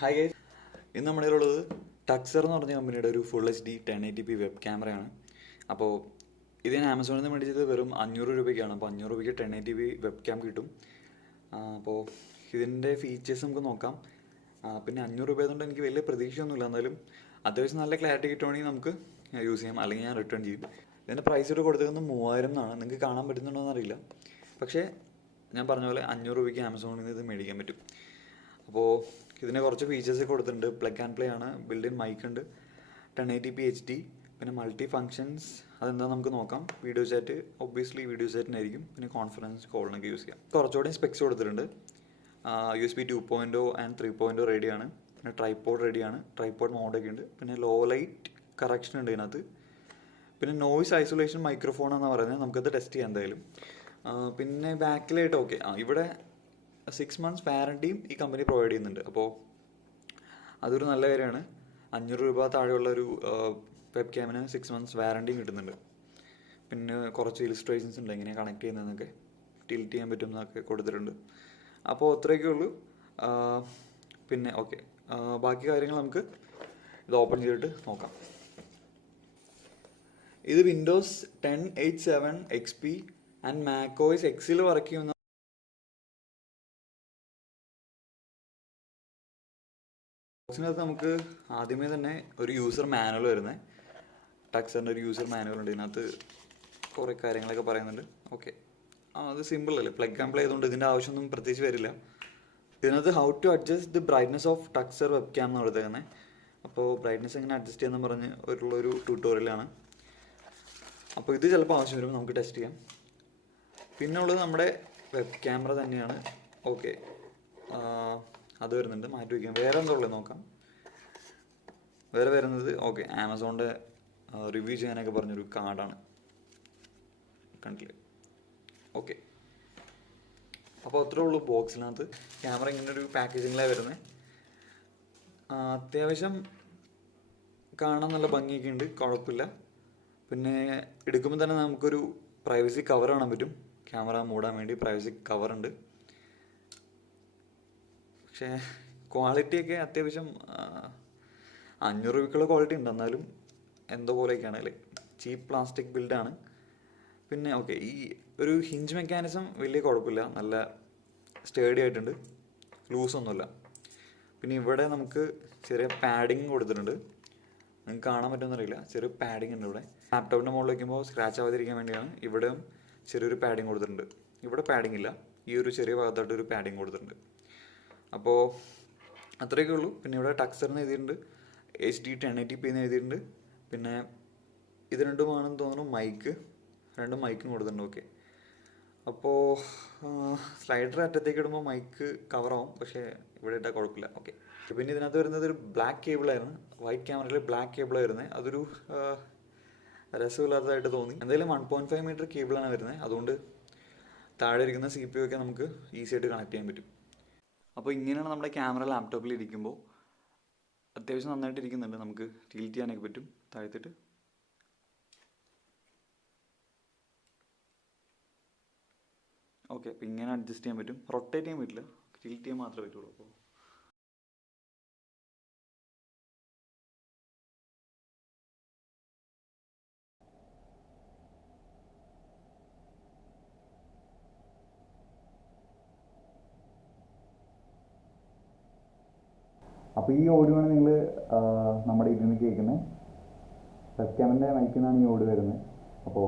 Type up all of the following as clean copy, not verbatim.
Hi guys, ഇന്ന് നമ്മുടെ കയ്യിലുള്ളത് ടക്സർ എന്ന് പറഞ്ഞ കമ്പനിയുടെ ഒരു ഫുൾ HD 1080p വെബ് ക്യാമറയാണ്. അപ്പോൾ ഇത് ഞാൻ ആമസോണിൽ നിന്ന് മേടിച്ചത് വെറും 500 രൂപയ്ക്കാണ്. അപ്പോൾ 500 രൂപയ്ക്ക് 1080p വെബ് ക്യാം കിട്ടും. അപ്പോൾ ഇതിൻ്റെ ഫീച്ചേഴ്സ് നമുക്ക് നോക്കാം. പിന്നെ 500 രൂപ കൊണ്ട് എനിക്ക് വലിയ പ്രതീക്ഷയൊന്നുമില്ല, എന്നാലും അത്യാവശ്യം നല്ല ക്ലാരിറ്റി കിട്ടുവാണെങ്കിൽ നമുക്ക് യൂസ് ചെയ്യാം, അല്ലെങ്കിൽ ഞാൻ റിട്ടേൺ ചെയ്യും. ഇതിൻ്റെ പ്രൈസ് ഇവിടെ കൊടുത്തിരിക്കുന്നത് 3000 എന്നാണ്. നിങ്ങൾക്ക് കാണാൻ പറ്റുന്നുണ്ടോ എന്നറിയില്ല, പക്ഷേ ഞാൻ പറഞ്ഞ പോലെ 500 രൂപയ്ക്ക് ആമസോണിൽ നിന്ന് ഇത് മേടിക്കാൻ പറ്റും. അപ്പോൾ ഇതിന് കുറച്ച് ഫീച്ചേഴ്സ് കൊടുത്തിട്ടുണ്ട്. പ്ലഗ് ആൻഡ് പ്ലേ ആണ്, ബിൽഡ് ഇൻ മൈക്ക് ഉണ്ട്, 1080p HD, പിന്നെ മൾട്ടി ഫങ്ഷൻസ്. അതെന്താ നമുക്ക് നോക്കാം. വീഡിയോ ചാറ്റ്, ഒബ്വിയസ്ലി വീഡിയോ ചാറ്റിനായിരിക്കും. പിന്നെ കോൺഫറൻസ് കോളിനൊക്കെ യൂസ് ചെയ്യാം. കുറച്ചുകൂടി സ്പെക്സ് കൊടുത്തിട്ടുണ്ട്. USB 2.0 ആൻഡ് 3.0 റെഡിയാണ്. പിന്നെ ട്രൈപോഡ് റെഡിയാണ്, ട്രൈപോഡ് മോഡൊക്കെ ഉണ്ട്. പിന്നെ ലോ ലൈറ്റ് കറക്ഷൻ ഉണ്ട് ഇതിനകത്ത്. പിന്നെ നോയിസ് ഐസൊലേഷൻ മൈക്രോഫോൺ എന്നാണ് പറയുന്നത്. നമുക്കത് ടെസ്റ്റ് ചെയ്യാം എന്തായാലും. പിന്നെ ബാക്കിലായിട്ട് ഓക്കെ, ഇവിടെ 6 months വാറണ്ടിയും ഈ കമ്പനി പ്രൊവൈഡ് ചെയ്യുന്നുണ്ട്. അപ്പോൾ അതൊരു നല്ല കാര്യമാണ്. 500 രൂപ താഴെയുള്ള ഒരു വെബ് ക്യാമിന് 6 months വാറണ്ടിയും കിട്ടുന്നുണ്ട്. പിന്നെ കുറച്ച് ഇലിസ്ട്രേഷൻസ് ഉണ്ട്, എങ്ങനെ കണക്ട് ചെയ്യുന്നതെന്നൊക്കെ, ടിൽറ്റ് ചെയ്യാൻ പറ്റുന്നതൊക്കെ കൊടുത്തിട്ടുണ്ട്. അപ്പോൾ അത്രയൊക്കെ ഉള്ളൂ. പിന്നെ ഓക്കെ, ബാക്കി കാര്യങ്ങൾ നമുക്ക് ഇത് ഓപ്പൺ ചെയ്തിട്ട് നോക്കാം. ഇത് വിൻഡോസ് 10 8.7 XP ആൻഡ് macOS Xൽ വർക്ക് ചെയ്യുന്ന ബോക്സിനകത്ത് നമുക്ക് ആദ്യമേ തന്നെ ഒരു യൂസർ മാനുവൽ വരുന്നത്. ടക്സറിൻ്റെ ഒരു യൂസർ മാനുവൽ ഉണ്ട്. ഇതിനകത്ത് കുറേ കാര്യങ്ങളൊക്കെ പറയുന്നുണ്ട്. ഓക്കെ, അത് സിമ്പിൾ അല്ലേ, പ്ലഗ് ആൻഡ് പ്ലേ ചെയ്തുകൊണ്ട് ഇതിൻ്റെ ആവശ്യമൊന്നും പ്രത്യേകിച്ച് വരില്ല. ഇതിനകത്ത് how to adjust the brightness of Tucser webcam എന്ന് കൊടുത്തേക്കുന്നത്. അപ്പോൾ ബ്രൈറ്റ്നസ് എങ്ങനെ അഡ്ജസ്റ്റ് ചെയ്യാമെന്ന് പറഞ്ഞ് ഒരു ട്യൂട്ടോറിയലാണ്. അപ്പോൾ ഇത് ചിലപ്പോൾ ആവശ്യം വരും, നമുക്ക് ടെസ്റ്റ് ചെയ്യാം. പിന്നെ ഉള്ളത് നമ്മുടെ വെബ് ക്യാമറ തന്നെയാണ്. ഓക്കെ, അത് വരുന്നുണ്ട്, മാറ്റി വയ്ക്കാം. വേറെ എന്താ ഉള്ളത് നോക്കാം. വേറെ വരുന്നത് ഓക്കെ, ആമസോണിൻ്റെ റിവ്യൂ ചെയ്യാനൊക്കെ പറഞ്ഞൊരു കാർഡാണ്, കണ്ടില്ലേ. ഓക്കെ, അപ്പോൾ അത്രേ ഉള്ളൂ. ബോക്സിനകത്ത് ക്യാമറ ഇങ്ങനൊരു പാക്കേജിങ്ങിലാണ് വരുന്നത്. അത്യാവശ്യം കാണാൻ നല്ല ഭംഗിയൊക്കെ ഉണ്ട്, കുഴപ്പമില്ല. പിന്നെ എടുക്കുമ്പോൾ തന്നെ നമുക്കൊരു പ്രൈവസി കവർ കാണാൻ പറ്റും. ക്യാമറ മൂടാൻ വേണ്ടി പ്രൈവസി കവറുണ്ട്. പക്ഷേ ക്വാളിറ്റിയൊക്കെ അത്യാവശ്യം 500 രൂപയ്ക്കുള്ള ക്വാളിറ്റി ഉണ്ട്, എന്നാലും എന്തോ പോലെയൊക്കെയാണ്, ലൈക്ക് ചീപ്പ് പ്ലാസ്റ്റിക് ബിൽഡാണ്. പിന്നെ ഓക്കെ, ഈ ഒരു ഹിഞ്ച് മെക്കാനിസം വലിയ കുഴപ്പമില്ല, നല്ല സ്റ്റേഡി ആയിട്ടുണ്ട്, ലൂസൊന്നുമില്ല. പിന്നെ ഇവിടെ നമുക്ക് ചെറിയ പാഡിങ് കൊടുത്തിട്ടുണ്ട്. നിങ്ങൾക്ക് കാണാൻ പറ്റുമെന്നറിയില്ല, ചെറിയ പാഡിങ് ഉണ്ട് ഇവിടെ. ലാപ്ടോപ്പിൻ്റെ മുകളിൽ വയ്ക്കുമ്പോൾ സ്ക്രാച്ച് ആവാതിരിക്കാൻ വേണ്ടിയാണ് ഇവിടെയും ചെറിയൊരു പാഡിങ് കൊടുത്തിട്ടുണ്ട്. ഇവിടെ പാഡിങ് ഇല്ല, ഈ ഒരു ചെറിയ ഭാഗത്തായിട്ട് ഒരു പാഡിങ് കൊടുത്തിട്ടുണ്ട്. അപ്പോൾ അത്രയൊക്കെ ഉള്ളൂ. പിന്നെ ഇവിടെ ടക്സറിന് എഴുതിയിട്ടുണ്ട്, HD 1080p എന്ന് എഴുതിയിട്ടുണ്ട്. പിന്നെ ഇത് രണ്ടുമാണെന്ന് തോന്നുന്നു മൈക്ക്, രണ്ടും മൈക്കും കൊടുത്തിട്ടുണ്ട്. ഓക്കെ, അപ്പോൾ സ്ലൈഡർ അറ്റത്തേക്ക് ഇടുമ്പോൾ മൈക്ക് കവറാവും, പക്ഷേ ഇവിടെ ഇട്ടാൽ കുഴപ്പമില്ല. ഓക്കെ, പിന്നെ ഇതിനകത്ത് വരുന്നത് ഒരു ബ്ലാക്ക് കേബിളായിരുന്നു. വൈറ്റ് ക്യാമറയിൽ ബ്ലാക്ക് കേബിളാണ് വരുന്നത്. അതൊരു രസമില്ലാത്തതായിട്ട് തോന്നി. എന്തായാലും 1.5 മീറ്റർ കേബിളാണ് വരുന്നത്. അതുകൊണ്ട് താഴെ ഇരിക്കുന്ന CPU ഒക്കെ നമുക്ക് ഈസി ആയിട്ട് കണക്ട് ചെയ്യാൻ പറ്റും. അപ്പോൾ ഇങ്ങനെയാണ് നമ്മുടെ ക്യാമറ ലാപ്ടോപ്പിൽ ഇരിക്കുമ്പോൾ. അത്യാവശ്യം നന്നായിട്ട് ഇരിക്കുന്നുണ്ട്, നമുക്ക് ടിൽറ്റ് ചെയ്യാനൊക്കെ പറ്റും താഴത്തിട്ട്. ഓക്കെ, അപ്പോൾ ഇങ്ങനെ അഡ്ജസ്റ്റ് ചെയ്യാൻ പറ്റും, റൊട്ടേറ്റ് ചെയ്യാൻ പറ്റില്ല, ടിൽറ്റ് ചെയ്യാൻ മാത്രമേ പറ്റുള്ളൂ. അപ്പോൾ ഈ ഓഡിയോ ആണ് നിങ്ങൾ നമ്മുടെ ഇതിൽ നിന്ന് കേൾക്കുന്നത്. വെബ് ക്യാമിൻ്റെ മൈക്കിൽ നിന്നാണ് ഈ ഓഡിയോ വരുന്നത്. അപ്പോൾ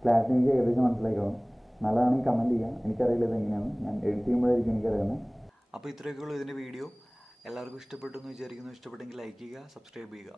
ക്ലാരിറ്റി എനിക്ക് ഏകദേശം മനസ്സിലാക്കണം. നല്ലതാണെങ്കിൽ കമൻറ്റ് ചെയ്യാം, എനിക്കറിയില്ല ഇതെങ്ങനെയാണ്, ഞാൻ എഡിറ്റ് ചെയ്യുമ്പോഴായിരിക്കും എനിക്കറിയുന്നത്. അപ്പോൾ ഇത്രയൊക്കെ ഉള്ളൂ ഇതിൻ്റെ വീഡിയോ. എല്ലാവർക്കും ഇഷ്ടപ്പെട്ടു എന്ന് വിചാരിക്കുന്നു. ഇഷ്ടപ്പെട്ടെങ്കിൽ ലൈക്ക് ചെയ്യുക, സബ്സ്ക്രൈബ് ചെയ്യുക.